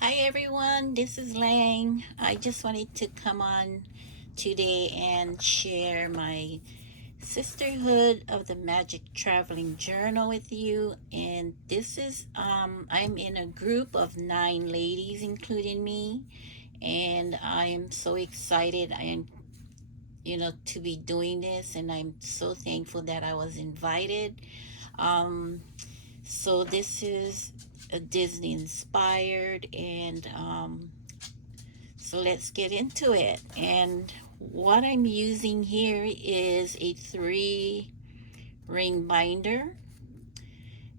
Hi everyone, this is Lang. I just wanted to come on today and share my Sisterhood of the Magic Traveling Journal with you. And this is I'm in a group of 9 ladies including me, and I am so excited. I am to be doing this, and I'm so thankful that I was invited. Um so this is a Disney inspired, and so let's get into it. And what I'm using here is a 3 ring binder.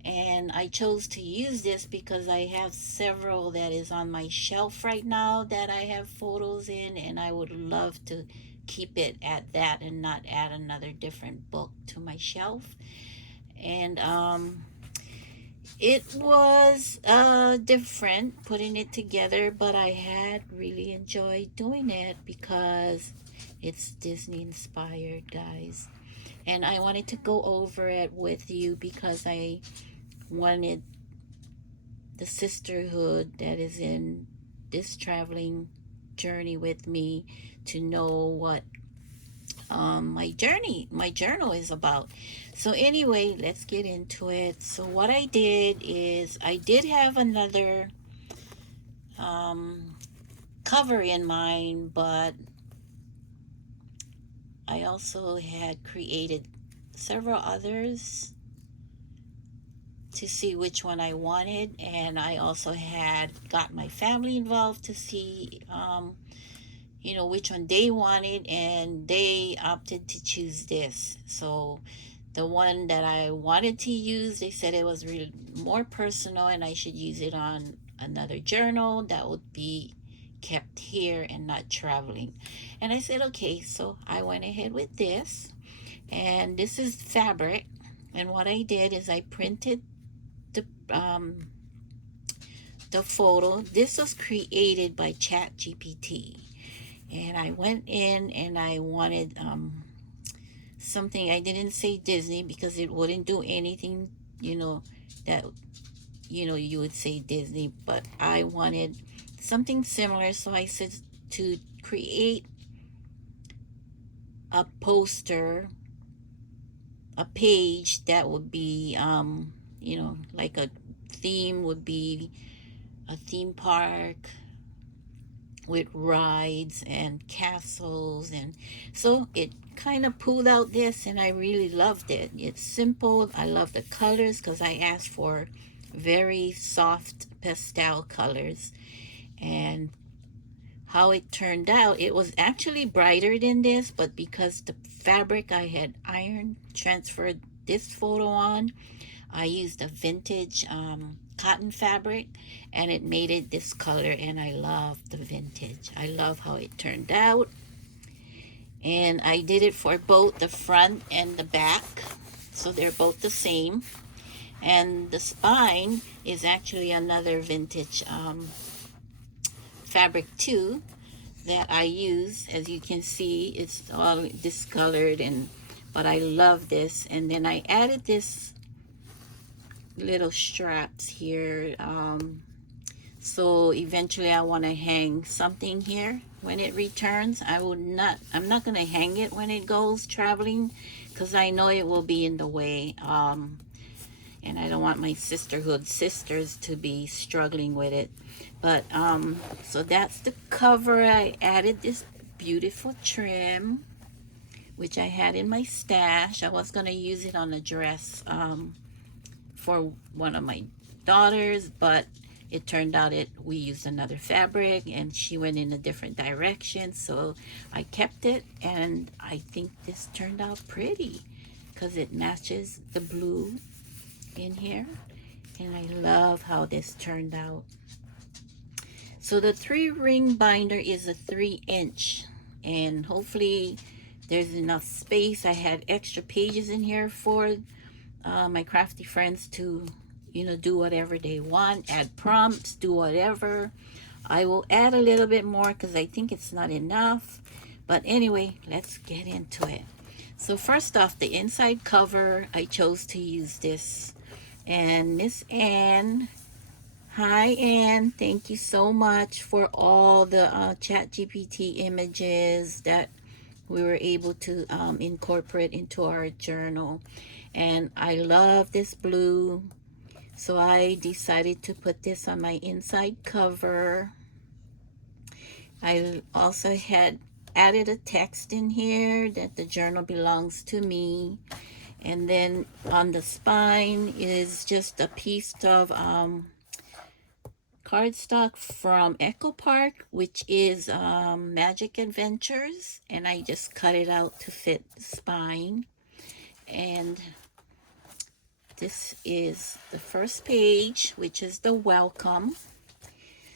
And I chose to use this because I have several that is on my shelf right now that I have photos in, and I would love to keep it at that and not add another different book to my shelf. And it was different putting it together, but I had really enjoyed doing it because it's Disney inspired, guys. And I wanted to go over it with you because I wanted the sisterhood that is in this traveling journey with me to know what my journal is about. So anyway, let's get into it. So what I did is I did have another um, cover in mind, but I also had created several others to see which one I wanted, and I also had got my family involved to see which one they wanted, and they opted to choose this. So the one that I wanted to use, they said it was really more personal and I should use it on another journal that would be kept here and not traveling. And I said, okay, so I went ahead with this. And this is fabric. And what I did is I printed the the photo. This was created by Chat GPT. And I went in and I wanted something. I didn't say Disney because it wouldn't do anything, that you would say Disney, but I wanted something similar. So I said to create a poster, a page that would be like a theme would be a theme park with rides and castles. And so it kind of pulled out this, and I really loved it. It's simple. I love the colors because I asked for very soft pastel colors. And how it turned out, it was actually brighter than this, but because the fabric I had ironed transferred this photo on, I used a vintage cotton fabric, and it made it this color. And I love the vintage. I love how it turned out. And I did it for both the front and the back, so they're both the same. And the spine is actually another vintage fabric too that I use. As you can see, it's all discolored, but I love this. And then I added this little straps here, so eventually I want to hang something here when it returns. I'm not going to hang it when it goes traveling because I know it will be in the way, and I don't want my sisterhood sisters to be struggling with it. But so that's the cover. I added this beautiful trim which I had in my stash. I was going to use it on a dress for one of my daughters, but it turned out we used another fabric and she went in a different direction, so I kept it. And I think this turned out pretty because it matches the blue in here, and I love how this turned out. So the 3-ring binder is a 3-inch, and hopefully there's enough space. I had extra pages in here for my crafty friends to do whatever they want, add prompts, do whatever. I will add a little bit more because I think it's not enough, but anyway, let's get into it. So first off, the inside cover, I chose to use this, and Miss Anne Hi, Anne. Thank you so much for all the ChatGPT images that we were able to incorporate into our journal. And I love this blue, so I decided to put this on my inside cover. I also had added a text in here that the journal belongs to me. And then on the spine is just a piece of cardstock from Echo Park, which is Magic Adventures, and I just cut it out to fit the spine. And this is the first page, which is the welcome.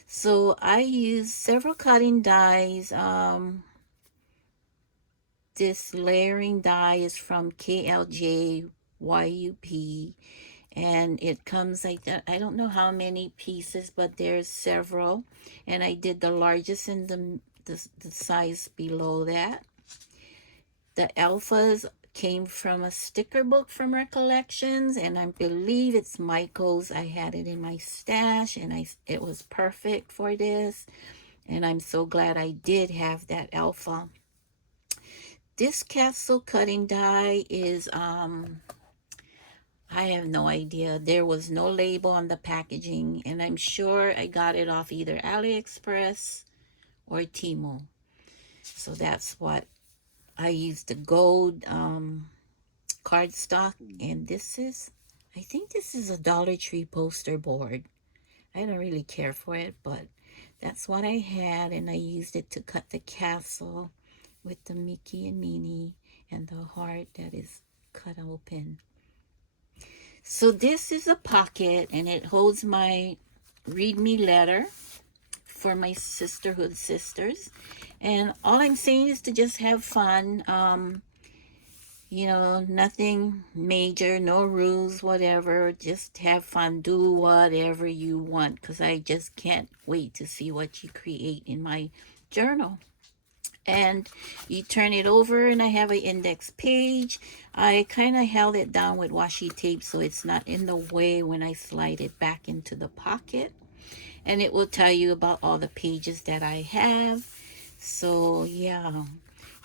So I use several cutting dies. This layering die is from KLJ YUP, and it comes like that. I don't know how many pieces, but there's several, and I did the largest in the size below that. The alphas came from a sticker book from Recollections, and I believe it's Michael's. I had it in my stash, and it was perfect for this, and I'm so glad I did have that alpha. This castle cutting die is I have no idea. There was no label on the packaging, and I'm sure I got it off either AliExpress or Temu. So that's what I used, the gold cardstock, and I think this is a Dollar Tree poster board. I don't really care for it, but that's what I had, and I used it to cut the castle with the Mickey and Minnie and the heart that is cut open. So this is a pocket, and it holds my read-me letter for my Sisterhood sisters. And all I'm saying is to just have fun. You know, nothing major, no rules, whatever. Just have fun. Do whatever you want, because I just can't wait to see what you create in my journal. And you turn it over, and I have an index page. I kind of held it down with washi tape so it's not in the way when I slide it back into the pocket. And it will tell you about all the pages that I have. So yeah,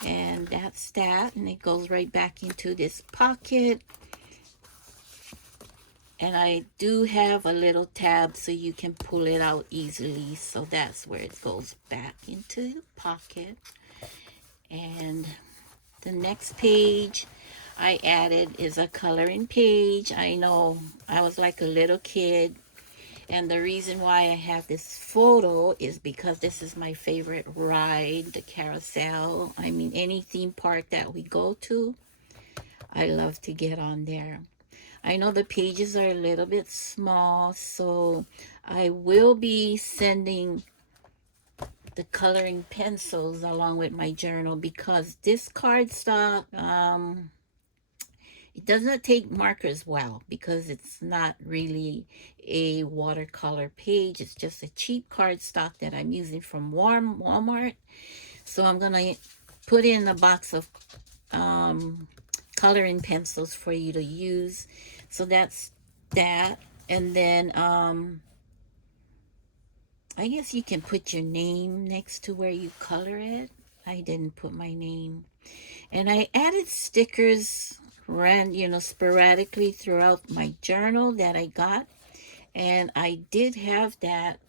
and that's that, and it goes right back into this pocket. And I do have a little tab so you can pull it out easily, so that's where it goes back into the pocket. And the next page I added is a coloring page. I know I was like a little kid, and the reason why I have this photo is because this is my favorite ride, the carousel. I mean, any theme park that we go to, I love to get on there. I know the pages are a little bit small, so I will be sending the coloring pencils along with my journal, because this cardstock, it does not take markers well, because it's not really a watercolor page. It's just a cheap cardstock that I'm using from Walmart. So I'm gonna put in a box of coloring pencils for you to use. So that's that. And then I guess you can put your name next to where you color it. I didn't put my name. And I added stickers sporadically throughout my journal that I got. And I did have that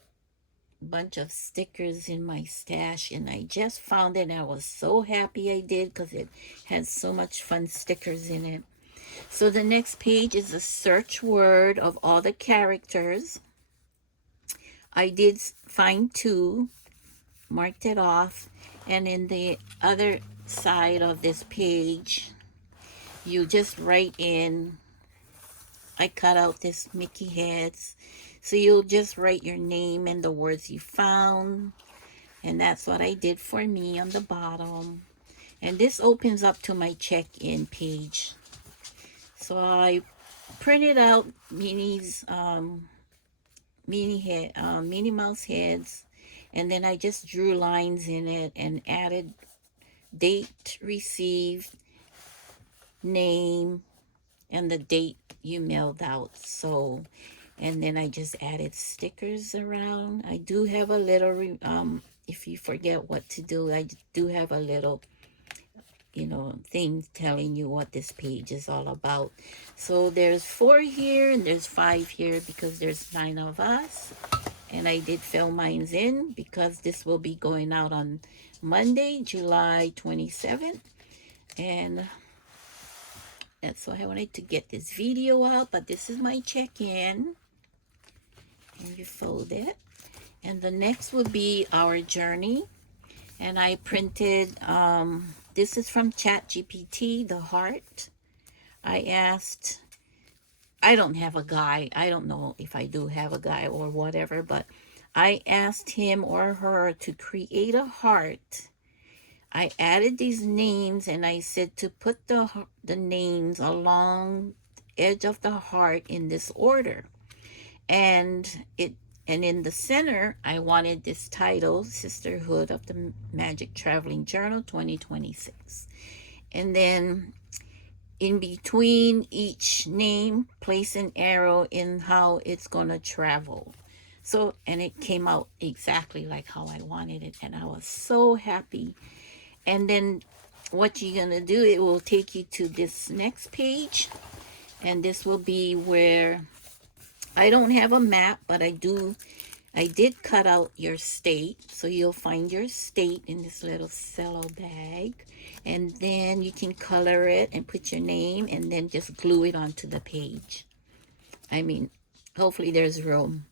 bunch of stickers in my stash, and I just found it. I was so happy I did, because it had so much fun stickers in it. So the next page is a search word of all the characters. I did find 2, marked it off, and in the other side of this page, you just write in, I cut out this Mickey heads, so you'll just write your name and the words you found, and that's what I did for me on the bottom. And this opens up to my check-in page. So I printed out Minnie's Minnie Mouse heads, and then I just drew lines in it and added date received, name, and the date you mailed out. So And then I just added stickers around. I do have a little, if you forget what to do, I do have a little, you know, thing telling you what this page is all about. So there's 4 here and there's 5 here because there's 9 of us. And I did fill mines in because this will be going out on Monday, July 27th. And that's why I wanted to get this video out. But this is my check-in. And you fold it. And the next will be our journey. And I printed, this is from ChatGPT, the heart. I asked, I don't have a guy. I don't know if I do have a guy or whatever, but I asked him or her to create a heart. I added these names and I said to put the names along the edge of the heart in this order. And in the center, I wanted this title, Sisterhood of the Magic Traveling Journal 2026. And then in between each name, place an arrow in how it's going to travel. So, and it came out exactly like how I wanted it. And I was so happy. And then what you're going to do, it will take you to this next page. And this will be where I don't have a map, but I did cut out your state. So you'll find your state in this little cello bag. And then you can color it and put your name and then just glue it onto the page. I mean, hopefully there's room.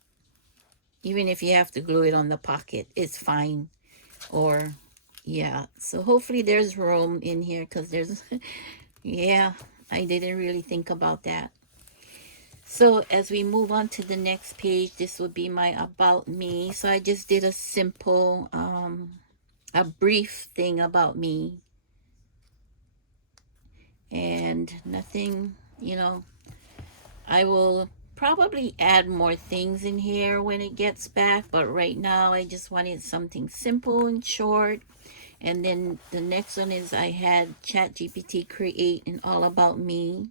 Even if you have to glue it on the pocket, it's fine. Or, yeah. So hopefully there's room in here because there's, yeah, I didn't really think about that. So as we move on to the next page, this will be my about me. So I just did a simple, a brief thing about me. And nothing, you know, I will probably add more things in here when it gets back. But right now I just wanted something simple and short. And then the next one is I had ChatGPT create an all about me.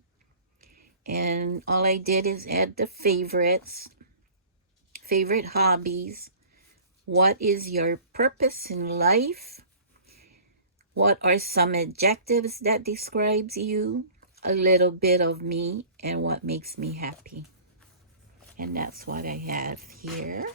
And all I did is add the favorites, favorite hobbies. What is your purpose in life? What are some adjectives that describes you? A little bit of me and what makes me happy. And that's what I have here.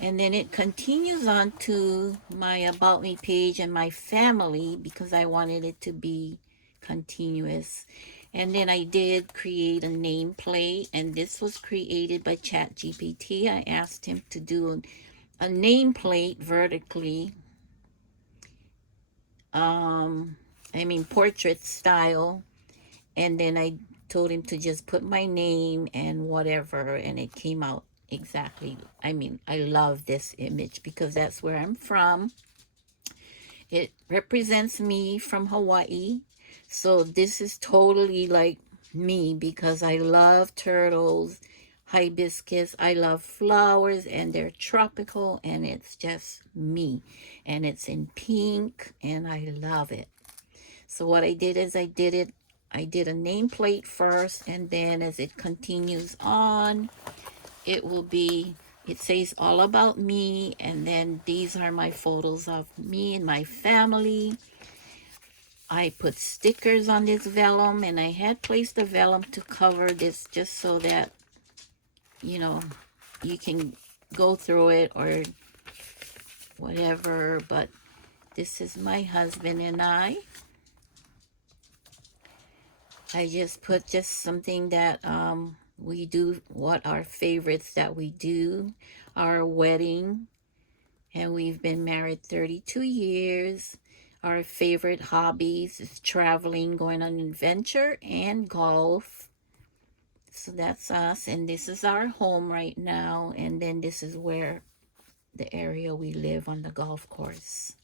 And then it continues on to my about me page and my family because I wanted it to be continuous. And then I did create a nameplate, and this was created by ChatGPT. I asked him to do a nameplate vertically. Portrait style. And then I told him to just put my name and whatever, and it came out exactly. I love this image because that's where I'm from. It represents me from Hawaii. So this is totally like me because I love turtles, hibiscus. I love flowers and they're tropical and it's just me. And it's in pink and I love it. So what I did is I did a nameplate first, and then as it continues on, it says all about me, and then these are my photos of me and my family. I put stickers on this vellum, and I had placed the vellum to cover this just so that, you know, you can go through it or whatever. But this is my husband and I just put something that we do, what our favorites that we do, our wedding, and we've been married 32 years. Our favorite hobbies is traveling, going on an adventure, and golf. So that's us, and this is our home right now, and then this is where the area we live on the golf course.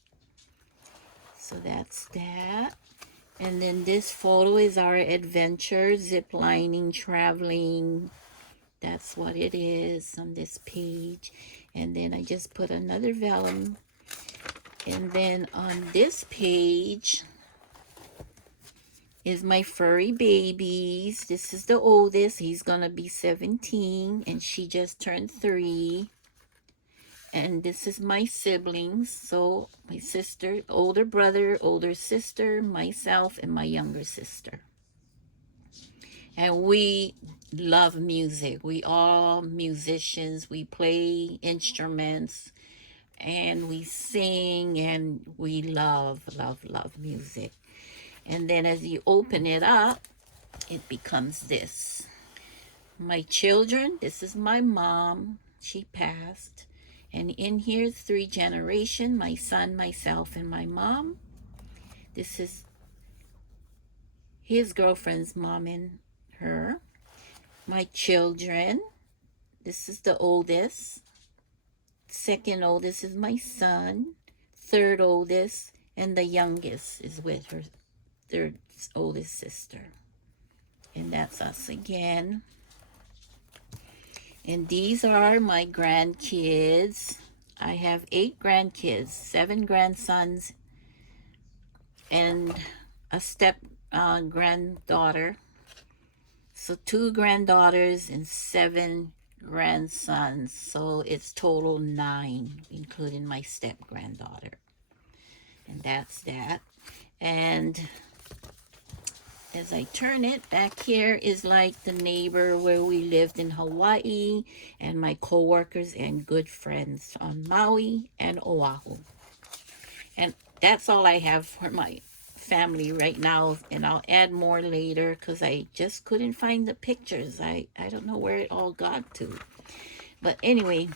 So that's that. And then this photo is our adventure, zip lining, traveling. That's what it is on this page. And then I just put another vellum. And then on this page, is my furry babies. This is the oldest. He's gonna be 17, and she just turned 3. And this is my siblings. So my sister, older brother, older sister, myself, and my younger sister. And we love music. We all musicians. We play instruments and we sing, and we love, love, love music. And then as you open it up, it becomes this. My children, this is my mom. She passed. And in here's 3 generations, my son, myself, and my mom. This is his girlfriend's mom and her. My children, this is the oldest. Second oldest is my son. Third oldest, and the youngest is with her third oldest sister. And that's us again. And these are my grandkids. I have 8 grandkids, 7 grandsons, and a step granddaughter. So 2 granddaughters and 7 grandsons. So it's total 9, including my step granddaughter. And that's that. And as I turn it, back here is like the neighbor where we lived in Hawaii, and my co-workers and good friends on Maui and Oahu. And that's all I have for my family right now, and I'll add more later because I just couldn't find the pictures. I don't know where it all got to. But anyway,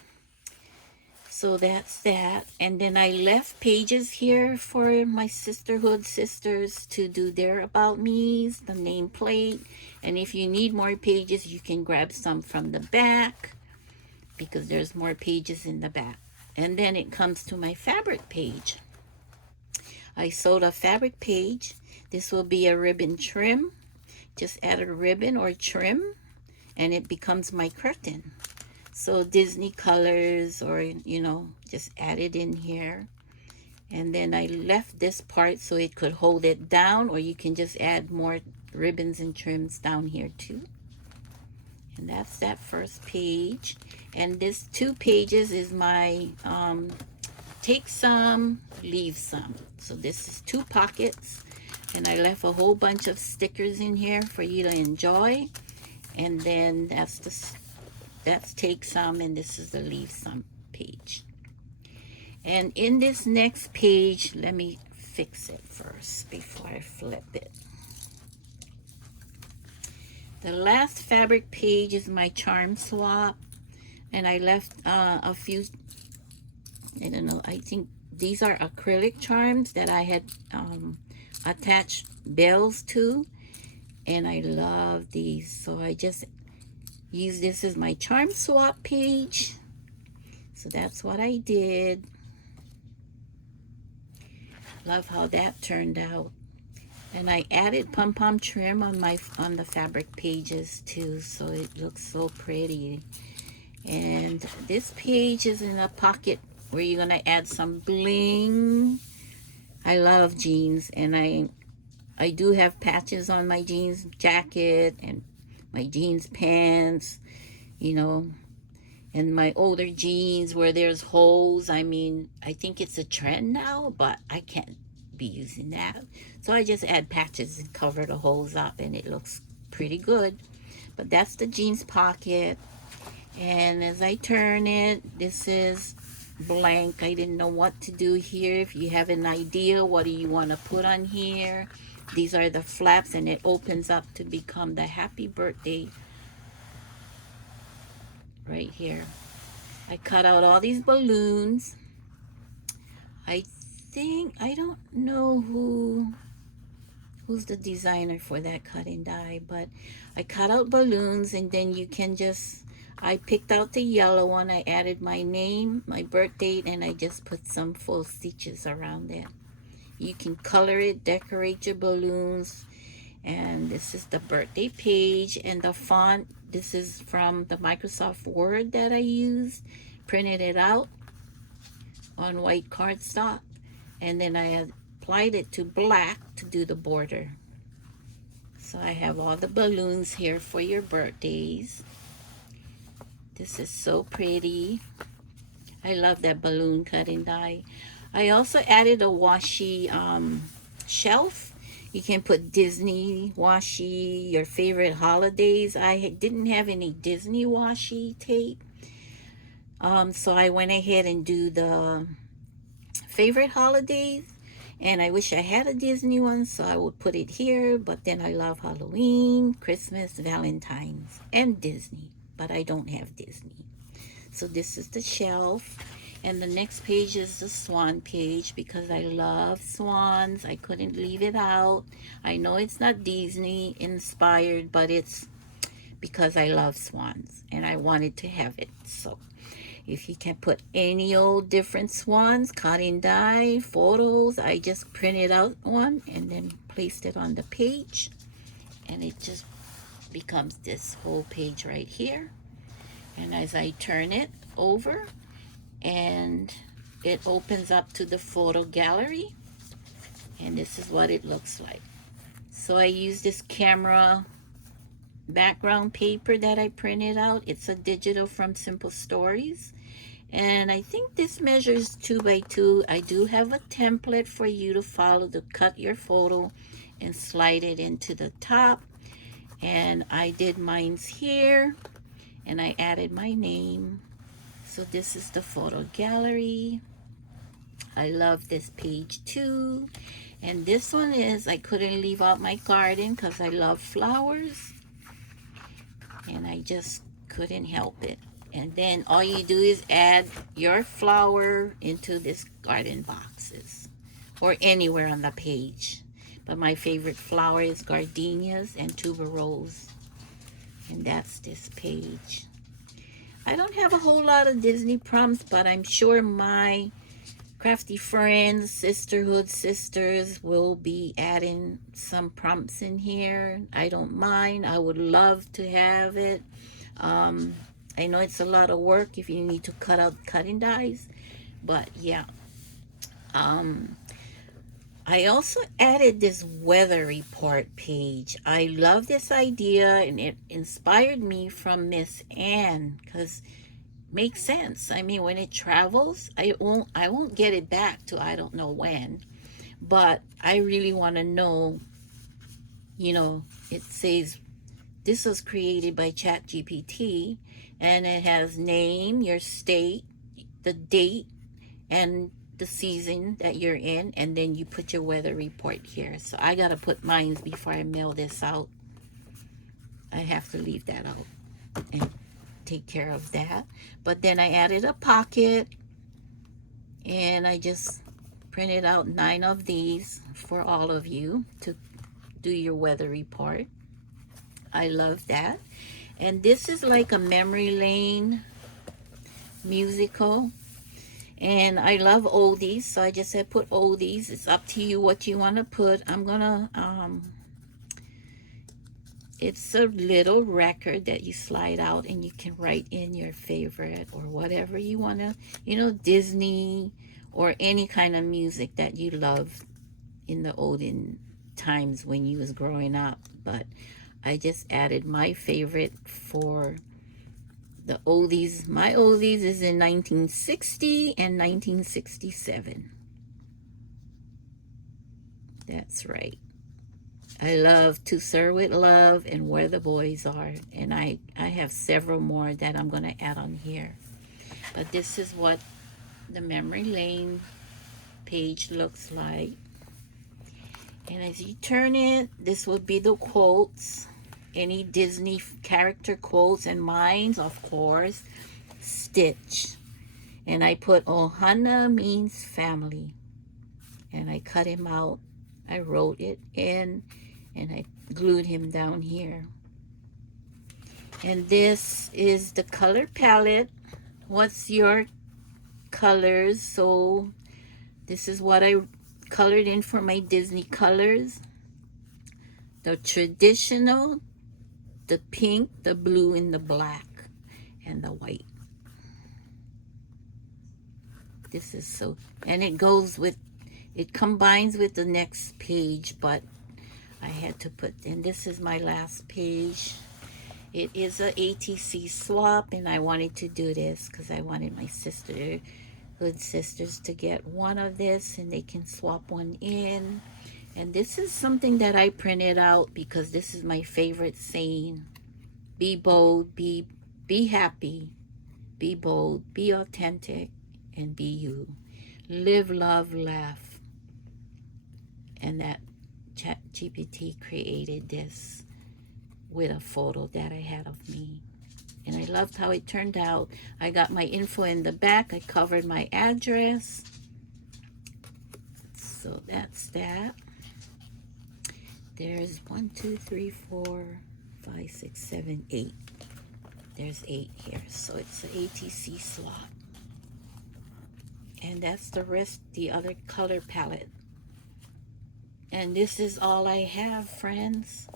so that's that. And then I left pages here for my Sisterhood sisters to do their about me's, the nameplate. And if you need more pages, you can grab some from the back because there's more pages in the back. And then it comes to my fabric page. I sewed a fabric page. This will be a ribbon trim. Just add a ribbon or trim and it becomes my curtain. So Disney colors, or you know, just add it in here. And then I left this part so it could hold it down, or you can just add more ribbons and trims down here too. And that's that first page. And this 2 pages is my take some, leave some. So this is 2 pockets, and I left a whole bunch of stickers in here for you to enjoy. And then that's take some, and this is the leave some page. And in this next page, let me fix it first before I flip it. The last fabric page is my charm swap, and I left a few, I don't know, I think these are acrylic charms that I had attached bells to, and I love these, so I just use this as my charm swap page. So that's what I did. Love how that turned out. And I added pom-pom trim on the fabric pages too, so it looks so pretty. And this page is in a pocket where you're gonna add some bling. I love jeans, and I do have patches on my jeans jacket and my jeans pants, you know, and my older jeans where there's holes. I mean, I think it's a trend now, but I can't be using that. So I just add patches and cover the holes up, and it looks pretty good. But that's the jeans pocket. And as I turn it, this is blank. I didn't know what to do here. If you have an idea, what do you want to put on here? These are the flaps, and it opens up to become the happy birthday right here. I cut out all these balloons. I don't know who's the designer for that cut and dye, but I cut out balloons, and then you can just, I picked out the yellow one. I added my name, my birth date, and I just put some full stitches around it. You can color it, decorate your balloons. And this is the birthday page, and the font, this is from the Microsoft Word that I used. Printed it out on white cardstock, and then I applied it to black to do the border. So I have all the balloons here for your birthdays. This is so pretty. I love that balloon cut and die. I also added a washi shelf. You can put Disney washi, your favorite holidays. I didn't have any Disney washi tape. So I went ahead and do the favorite holidays. And I wish I had a Disney one, so I would put it here. But then I love Halloween, Christmas, Valentine's, and Disney. But I don't have Disney. So this is the shelf. And the next page is the swan page because I love swans. I couldn't leave it out. I know it's not Disney inspired, but it's because I love swans and I wanted to have it. So if you can put any old different swans, cut and dye, photos, I just printed out one and then placed it on the page. And it just becomes this whole page right here. And as I turn it over, and it opens up to the photo gallery, and this is what it looks like. So I use this camera background paper that I printed out. It's a digital from Simple Stories, and I think this measures 2 by 2. I do have a template for you to follow to cut your photo and slide it into the top, and I did mine's here and I added my name. So this is the photo gallery. I love this page too. And this one is, I couldn't leave out my garden because I love flowers. And I just couldn't help it. And then all you do is add your flower into this garden boxes or anywhere on the page. But my favorite flower is gardenias and tuberose. And that's this page. I don't have a whole lot of Disney prompts, but I'm sure my crafty friends, Sisterhood sisters will be adding some prompts in here. I don't mind. I would love to have it. I know it's a lot of work if you need to cut out cutting dies, but yeah. I also added this weather report page. I love this idea and it inspired me from Miss Anne because it makes sense. I mean, when it travels, I won't get it back to I don't know when, but I really want to know, you know, it says this was created by ChatGPT and it has name, your state, the date, and the season that you're in, and then you put your weather report here. So I gotta put mine before I mail this out. I have to leave that out and take care of that. But then I added a pocket and I just printed out 9 of these for all of you to do your weather report. I love that. And this is like a memory lane musical. And I love oldies, so I just said put oldies. It's up to you what you want to put. I'm gonna it's a little record that you slide out and you can write in your favorite or whatever you want to, you know, Disney or any kind of music that you love in the olden times when you was growing up. But I just added my favorite for the oldies. My oldies is in 1960 and 1967. That's right. I love To Sir With Love and Where the Boys Are. And I have several more that I'm going to add on here. But this is what the memory lane page looks like. And as you turn it, this would be the quotes. Any Disney character quotes, and mine's, of course, Stitch. And I put Ohana means family. And I cut him out. I wrote it in, and I glued him down here. And this is the color palette. What's your colors? So this is what I colored in for my Disney colors. The traditional, the pink, the blue, and the black, and the white. This is so, and it goes with, it combines with the next page, but I had to put, and this is my last page. It is a ATC swap, and I wanted to do this because I wanted my Sisterhood sisters to get one of this, and they can swap one in. And this is something that I printed out because this is my favorite saying. Be bold, be happy, be bold, be authentic, and be you. Live, love, laugh. And that ChatGPT created this with a photo that I had of me. And I loved how it turned out. I got my info in the back. I covered my address. So that's that. There's 1, 2, 3, 4, 5, 6, 7, 8. There's 8 here. So it's an ATC slot. And that's the rest, the other color palette. And this is all I have, friends.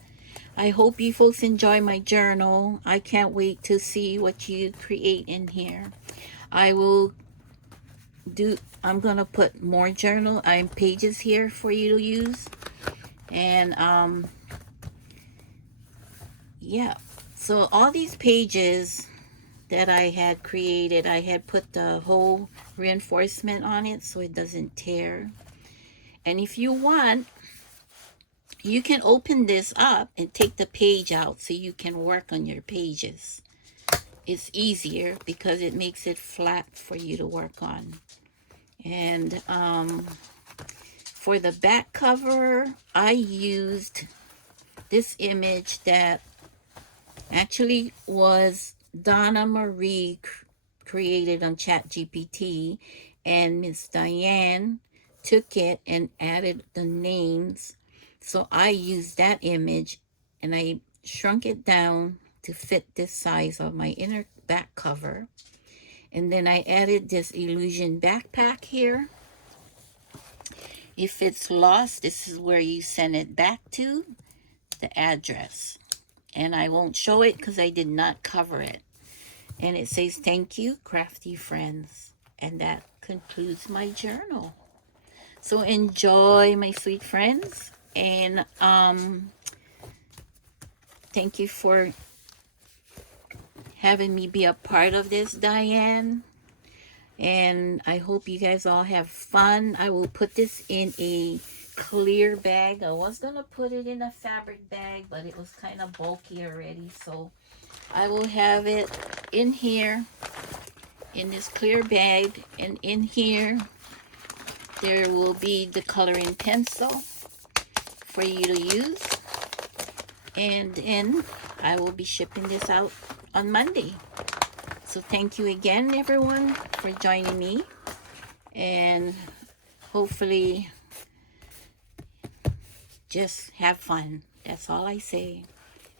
I hope you folks enjoy my journal. I can't wait to see what you create in here. I'm gonna put more journal pages here for you to use. And yeah, so all these pages that I had created, I had put the whole reinforcement on it so it doesn't tear. And if you want, you can open this up and take the page out so you can work on your pages. It's easier because it makes it flat for you to work on. And for the back cover, I used this image that actually was Donna Marie created on ChatGPT, and Miss Diane took it and added the names. So I used that image and I shrunk it down to fit this size of my inner back cover. And then I added this illusion backpack here. If it's lost, this is where you send it back to, the address. And I won't show it because I did not cover it. And it says, thank you, crafty friends. And that concludes my journal. So enjoy, my sweet friends. And thank you for having me be a part of this, Diane. And I hope you guys all have fun. I will put this in a clear bag. I was going to put it in a fabric bag, but it was kind of bulky already. So I will have it in here, in this clear bag. And in here, there will be the coloring pencil for you to use. And then I will be shipping this out on Monday. So thank you again, everyone, for joining me. And hopefully just have fun. That's all I say.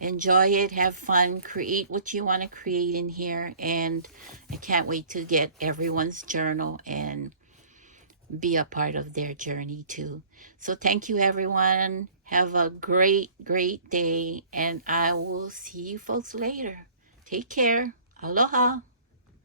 Enjoy it, have fun, create what you want to create in here. And I can't wait to get everyone's journal and be a part of their journey too. So thank you, everyone. Have a great, great day. And I will see you folks later. Take care. Aloha.